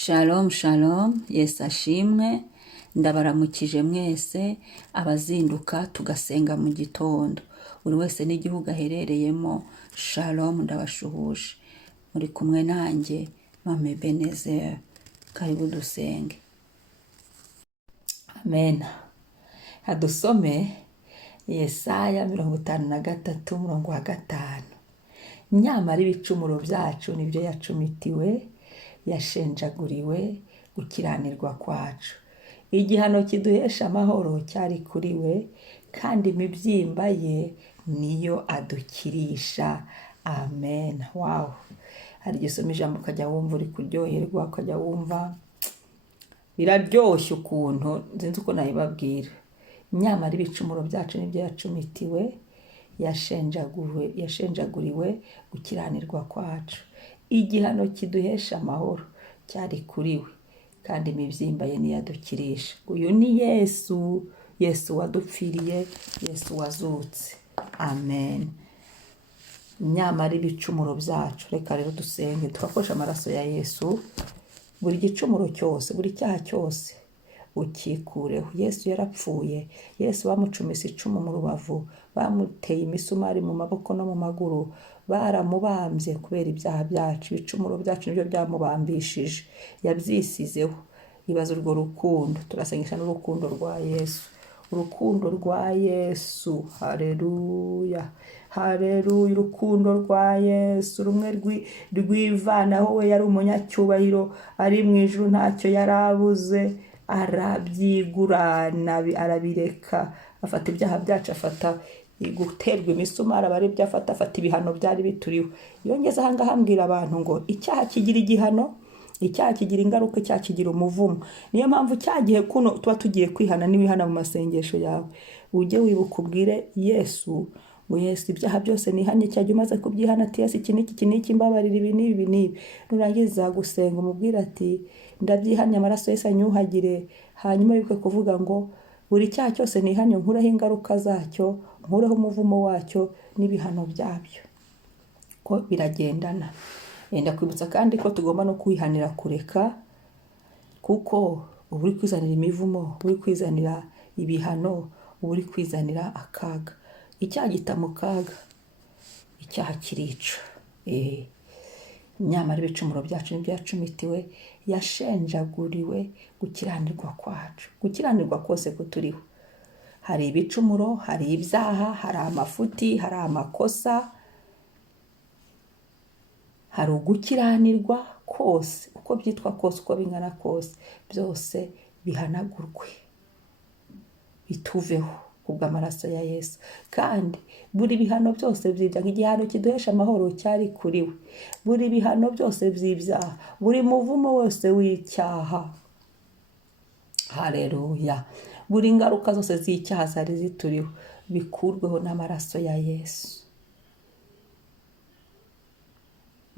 Shalom shalom, Yesu ashimwe, ndabaramukije mwese abazinduka tugasenga mu gitondo. Buri wese n'igihugu aherereyemo, shalom ndabashuhuje. Muri kumwe nanjye, Mame Benezeri, karibu dusenge. Amen. Hadusome Yesaya 53:5. Nyamara ibicumuro byacu nibyo yacumitiwe, yashenjaguriwe gukiranirwa kwacu. Igihano kiduhesha amahoro cyari kuri we, kandi imibyimba ye niyo adukirisha. Amen. Wow. Hari gisoma ijambo ukajya wumva uri kuryoherwa, ukajya wumva biraryoshye ukuntu nzinzi uko nabibabwira. Nyamara ibicumuro byacu nibyo yacumitiwe, yashenjaguriwe gukiranirwa kwacu. Igihano kiduhesha amahoro cyari kuri we, kandi imibyimba ye niyo adukirisha. Uyu ni Yesu, Yesu wadupfiriye, Yesu wazutse. Amen. Nyamara ibicumuro byacu, reka rero dusenge tugakoresha amaraso ya Yesu. Buri gicumuro cyose, buri cyaha cyose ukikureho. Yesu yarapfuye, Yesu bamucumise icumu mu rubavu, bamuteye imisumari mu maboko no mu maguru, baramubambye kubera ibyaha byacu. Ibicumuro byacu nibyo byamubambishije, yabyisizeho. Ibaza urwo rukundo, turasengesha n'urukundo rwa Yesu. Urukundo rwa Yesu, haleluya, haleluya. Urukundo rwa Yesu, rumwe rwivanaho. We yari umunyacyubahiro, ari mu ijuru ntacyo yarabuze, arabyigurana, arabireka, afata ibyaha byacu, afata guterwa imisumari abari byafata ibihano byari bituriho. Yongeza ahangaha ambwira abantu ngo icyaha kigira igihano, icyaha kigira ingaruka, icyaha kigira umuvumo. Niyo mpamvu cyagihe kuno tuba tugiye kwihana n'ibihana mu masengesho yawe, ujye wibuka ubwire Yesu ngo Yesu ibyaha byose nihanye, cyajya umaze kubyihana ati Yesu iki n'iki mbabarira ibi n'ibi. Nurangiza gusenga umubwira ati ndabyihanye, amaraso Yesu anyuhagire. Hanyuma wibuke kuvuga ngo buri cyaha cyose nihanye, nkureho ingaruka zacyo, nkureho umuvumo wacyo n'ibihano byabyo. Ko biragendana. Enda kwibutsa kandi ko tugomba no kwihanira kureka, kuko uba uri kwizanira imivumo, uri kwizanira ibihano, uri kwizanira akaga. Icyaha gita mu kaga, icyaha kirica. Nyamara ibicumuro byacu nibyo yacumitiwe, yashenjaguriwe gukiranirwa kwacu. Gukiranirwa kose kuturiho. Hari ibicumuro, hari ibyaha, hari amafuti, hari amakosa, hari ugukiranirwa kose, uko byitwa kose, uko bingana kose, byose bihanagurwe, bituveho kubw'amaraso ya Yesu. Kandi buri bihano byose by'ibyaha, igihano kiduhesha amahoro cyari kuri we. Buri bihano byose by'ibyaha, buri muvumo wose w'icyaha, haleluya, buri ngaruka zose z'icyaha zari zituriho, bikurweho n'amaraso ya Yesu.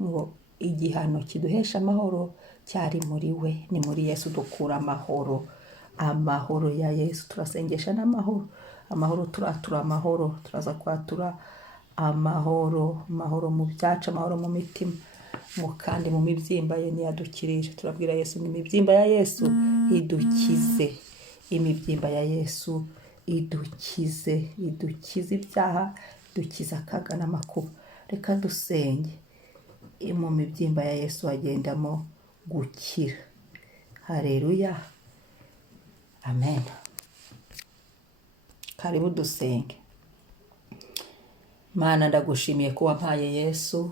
Ngo igihano kiduhesha amahoro cyari muri we, ni muri Yesu dukura amahoro. Amahoro ya Yesu, turasengesha n'amahoro. Amahoro, turatura amahoro, turaza kwatura amahoro, amahoro mu byacu, amahoro mu mitima, kandi mu mibyimba ye niyo adukirisha. Turabwira Yesu ngo imibyimba ya Yesu idukize, imibyimba ya Yesu idukize, idukize ibyaha, idukize akaga n'amakuba. Reka dusenge. Mu mibyimba ya Yesu hagendamo gukira. Haleluya, amen. Karibu dusenge. Mana, ndagushimiye ko wampaye Yesu.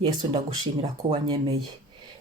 Yesu, ndagushimira ko wanyemeye.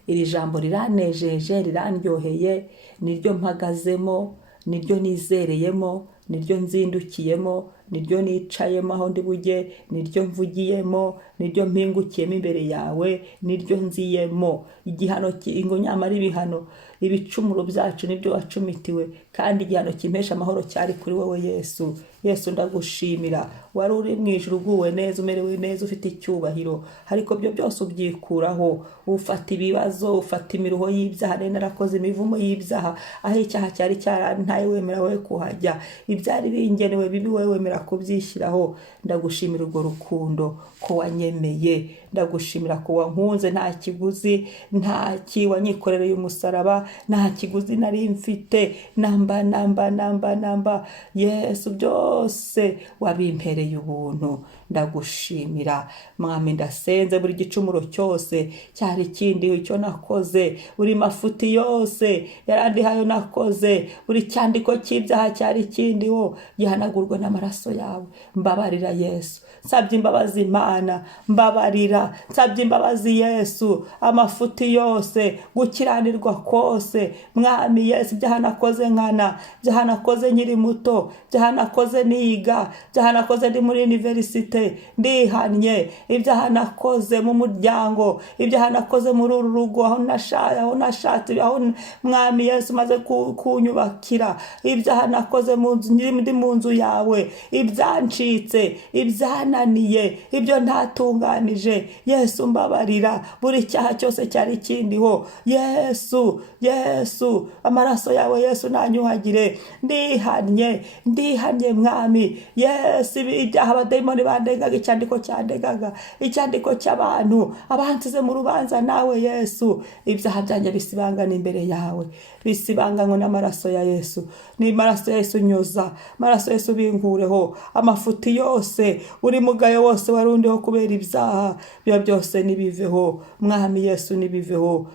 Iri jambo riranejeje, rirandyoheye, niryo mpagazemo, niryo nizereyemo, niryo nzindukiyemo, niryo nicayemo aho ndi bujye, niryo mvugiyemo, niryo mpingukiyemo imbere yawe, niryo nziyemo. Igihano ngo nyamara ibihano, ibicumuro byacu nibyo wacumitiwe, kandi igihano kimpesha amahoro cyari kuri wowe Yesu. Yesu, ndagushimira. Wari uri mu ijuru uguwe neza, umerewe neza, ufite icyubahiro, ariko byo byose ubyikuraho. Ufata ibibazo, ufata imiruho y'ibyaha, narakoze imivumo y'ibyaha, aho icyaha cyari cyarantaye wemera wowe kuhajya, ibyari bingenewe bibi wowe wemera kubyishyiraho. Ndagushimira urwo rukundo ko wanyemeye, ndagushimira ko wankunze nta kiguzi, nta wanyikorereye umusaraba, nta kiguzi nari mfite, namba Yesu byose wabimpereye ubuntu. Ndagushimira mwami, ndasenze buri gicumuro cyose cyari kindi icyo nakoze, buri mafuti yose yarandihayo nakoze, buri cyandiko cy'ibyaha cyari kindi wo gihanagurwe n'amaraso yawe. Mbabarira Yesu, nsabye imbabazi Imana, mbabarira, nsabye imbabazi Yesu, amafuti yose, gukiranirwa kose mwami Yesu, ibyaha nakoze nkana, ibyaha nakoze nkiri muto, ibyaha nakoze niga, ibyaha nakoze ndi muri universite, ndihannye, ibyaha nakoze mu muryango, ibyaha nakoze muri uru rugo aho nashatse, aho mwami Yesu maze kunyubakira, ibyaha nakoze ndi mu nzu yawe, ibyancitse, ibyananiye, ibyo ntatunganije Yesu mbabarira, buri cyaha cyose cyari kindiho Yesu, amaraso yawe Yesu nanyuhagire, ndihannye mwami Yesu, ibyaha abadayimoni bandegaga, icyandiko cyandegaga, icyandiko cy'abantu abansize mu rubanza nawe Yesu, ibyaha byanjye bisibangana imbere yawe, bisibanganywe n'amaraso ya Yesu, ni amaraso ya Yesu nyoza, amaraso ya Yesu binkureho amafuti yose, uri mugayo wose warundiho kubera ibyaha, byo byose nibiveho mwami Yesu, nibiveho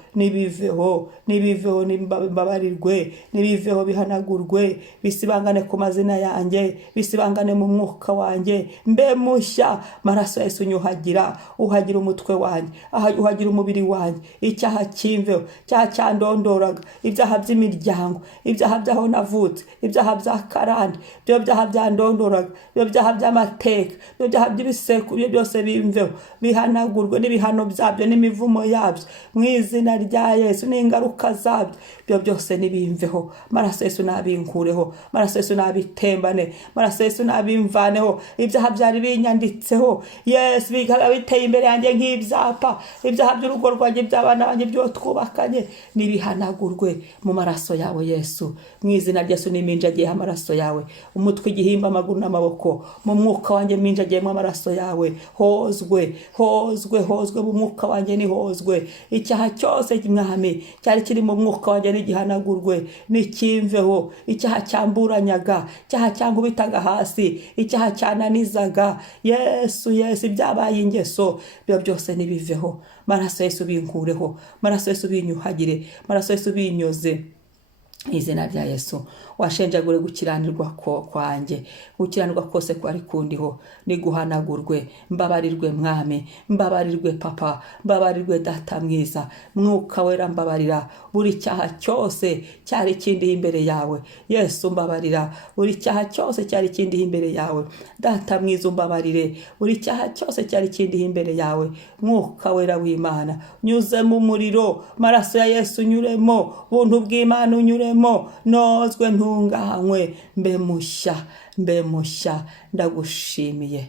nimbabarirwe, nibiveho bihanagurwe, bisibangane ku mazina yanjye, bisibangane mu mwuka wanjye, mbe mushya. Maraso ya Yesu nyuhagira, uhagira umutwe wanjye, uhagira umubiri wanjye, icyaha kimveho, cyaha cyandondoraga, ibyaha by'imiryango, ibyaha byaho navutse, ibyaha bya karande, byo byaha byandondoraga, byo byaha by'amateka, byo byaha by'ibisekuru, byose bimveho, bihanagurwe n'ibihano byabyo n'imivumo yabyo mu izina rya Yesu, n'ingaruka zabyo, byo byose nibimveho. Maraso Yesu nabinkureho, maraso Yesu nabitembane, maraso Yesu nabimvaneho, ibyaha byari binyanditseho Yesu, bigaga biteye imbere yanjye nk'ibyapa, ibyaha by'urugo rwanjye, by'abana banjye, byo twubakanye, nibihanagurwe mu maraso yawe Yesu, mu izina rya Yesu. Niminjagiye amaraso yawe, umutwe, igihimba, amaguru n'amaboko, mu mwuka wanjye minjagiyemo amaraso yawe, hozwe mu mwuka wanjye, nihozwe icyaha cyose mwami cyari kiri mu mwuka wanjye, nigihanagurwe, nikimveho, icyaha cyamburanyaga, icyaha cyankubitaga hasi, icyaha cyananizaga Yesu, ibyabaye ingeso, byo byose nibiveho. Maraso Yesu binkureho, maraso Yesu binyuhagire, maraso Yesu binyoze, izina rya Yesu. Washenjagure gukiranirwa kwanjye, gukiranirwa kose kwari kundiho, niguhanagurwe, mbabarirwe mwami, mbabarirwe papa, mbabarirwe data mwiza, mwuka wera mbabarira, buri cyaha cyose cyari kindi imbere yawe Yesu, mbabarira buri cyaha cyose cyari kindi imbere yawe data mwiza, mbabarire buri cyaha cyose cyari kindi imbere yawe, mwuka wera w'Imana nyuze mu muriro, maraso ya Yesu nyuremo, buntu bw'Imana unyuremo, nozwe ntunganywe, mbe mushya, ndagushimiye.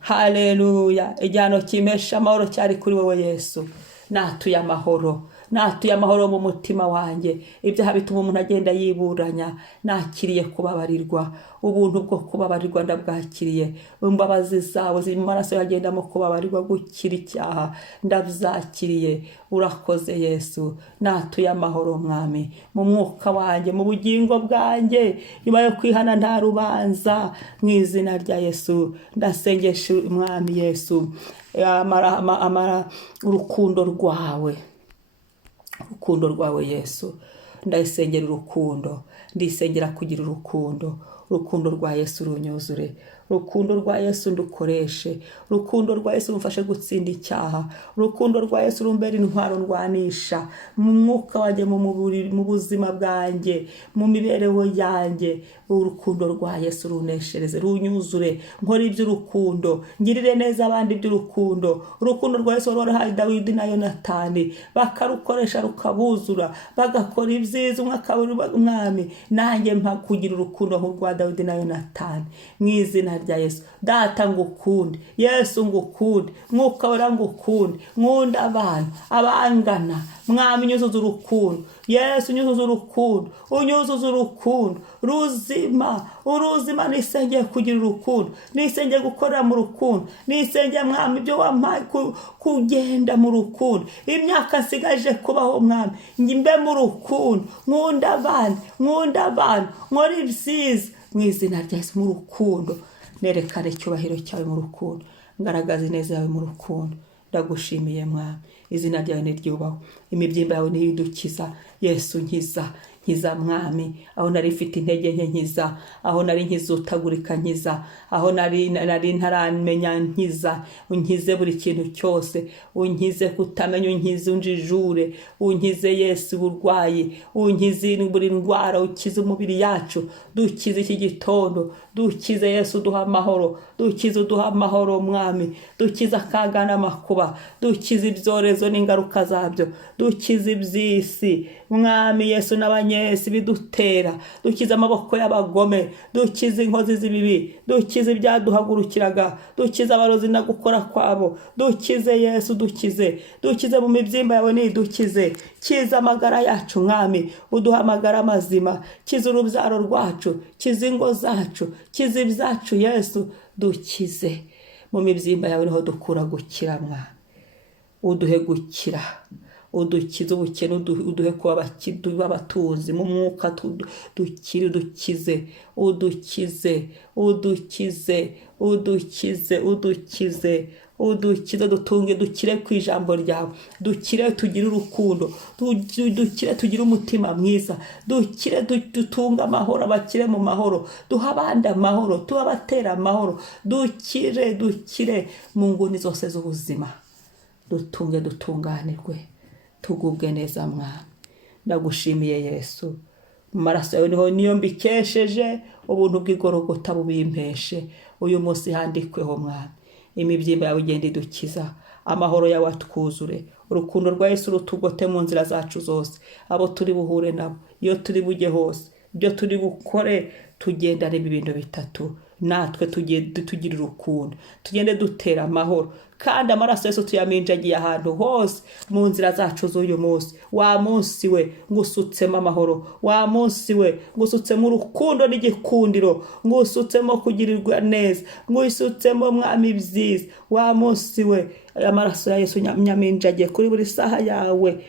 Haleluya, igihano kimesha amahoro cyari kuri wowe Yesu, natuye amahoro mu mutima wanjye, ibyaha bituma umuntu agenda yiburanya, nakiriye kubabarirwa, ubuntu bwo kubabarirwa ndabwakiriye, imbabazi zawe ziri mu maraso yagendamo kubabarirwa, gukira icyaha ndabyakiriye. Urakoze Yesu, natuye amahoro mwami mu mwuka wanjye, mu bugingo bwanjye, nyuma yo kwihana nta rubanza, mu izina rya Yesu. Ndasengesha mwami Yesu, urukundo rwawe Yesu, ndayisengera urukundo, ndisengera kugira urukundo rwa Yesu runyuzure, urukundo rwa Yesu ndukoreshe, urukundo rwa Yesu rumfashe gutsinda icyaha, urukundo rwa Yesu rumbera intwaro ndwanisha mu mwuka wanjye, mu buzima bwanjye, mu mibereho yanjye. Urukundo rwa Yesu runeshereze, runyuzure, nkora iby'urukundo, ngirire neza abandi iby'urukundo. Urukundo rwa Yesu rwarahaye Dawidi na Yonatani, bakarukoresha rukabuzura, bagakora ibyiza, umwami nanjye mpa kugira urukundo nk'urwa Dawidi na Yonatani, mu izina rya Yesu. Data ngukunde, Yesu ngukunde, Mwuka Wera ngukunde, nkunda abantu abangana. Mwami unyuzuza urukundo, Yesu unyuzuza urukundo, unyuzuza urukundo uruzima. Nisengeye kugira urukundo, nisengeye gukorera mu rukundo, nisengeye Mwami ibyo wampaye kugenda mu rukundo. Imyaka nsigaje kubaho Mwami, mbe mu rukundo, nkunda abantu, nkora ibyiza mu izina rya Yesu. Mu rukundo nerekane icyubahiro cyawe mu rukundo, ngaragaza ineza yawe mu rukundo. Ndagushimiye Mwami, izina ryawe niryubahwe, imibyimba yawe niyidukiza. Yesu nkiza Mwami, aho nari mfite intege nke nkiza, aho nari nkizutagurika nkiza, aho nari ntaramenya nkiza. Unkize buri kintu cyose, unkize kutamenya, unkize unjijure, unkize Yesu uburwayi, unkize buri ndwara, ukize umubiri yacu. Dukize iki gitondo, dukize Yesu, duha amahoro, dukize uduha amahoro Mwami, dukize akaga n'amakuba, dukize ibyorezo n'ingaruka zabyo, dukize iby'isi Mwami Yesu n'abanyesi bidutera, dukize amaboko y'abagome, dukize inkozi z'ibibi, dukize ibyaduhagurukiraga, dukize abarozi no gukora kwabo. Dukize Yesu, dukize mu mibyimba yawe nidukize. Kiza amagara yacu Mwami, uduha amagara mazima, kiza urubyaro rwacu, kiza ingo zacu, kiza ibyacu Yesu. Dukize mu mibyimba yawe, niho dukura gukira Mwami. Uduhe gukira, udukize ubukene, uduhe kuba abatuzi mu mwuka. Dukize, dutunge, dukire ku ijambo ryawe, dukire tugire urukundo, dukire tugire umutima mwiza, dukire dutunga amahoro, abakire mu mahoro, duha abandi amahoro, tuba abatera amahoro. Dukire mu nguni zose z'ubuzima, dutunge, dutunganirwe, tugubwe neza Mwami. Ndagushimiye Yesu, mu maraso yawe niyo mbikesheje, ubuntu bw'igorogota bubimpeshe. Uyu munsi handikweho Mwami, imibyimba yawe igenda idukiza, amahoro yawe atwuzure, urukundo rwa Yesu rutugote mu nzira zacu zose. Abo turi buhure nabo, iyo turi bujye hose, ibyo turi bukore, tugendane ibintu bitatu. Natwe tugira urukundo, tugende dutera amahoro, kandi amaraso Yesu tuyaminjagiye ahantu hose mu nzira zacu z'uyu munsi. Wa munsi we ngusutsemo amahoro, wa munsi we ngusutsemo urukundo n'igikundiro, ngusutsemo kugirirwa neza, ngusutsemo Mwami byiza. Wa munsi we amaraso ya Yesu nyaminjagiye kuri buri saha yawe.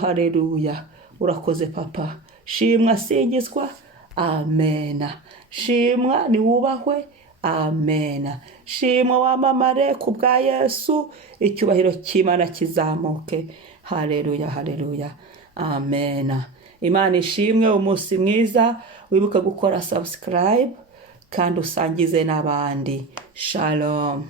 Haleluya, urakoze Papa. Shimwa, singizwa, amena. Shimwa ni wubahwe, amena. Shimwa wamamare ku bwa Yesu, icyubahiro cy'Imana kizamuke. Haleluya, amena. Imana ishimwe. Umunsi mwiza, wibuka gukora subscribe kandi usangize n'abandi. Shalom.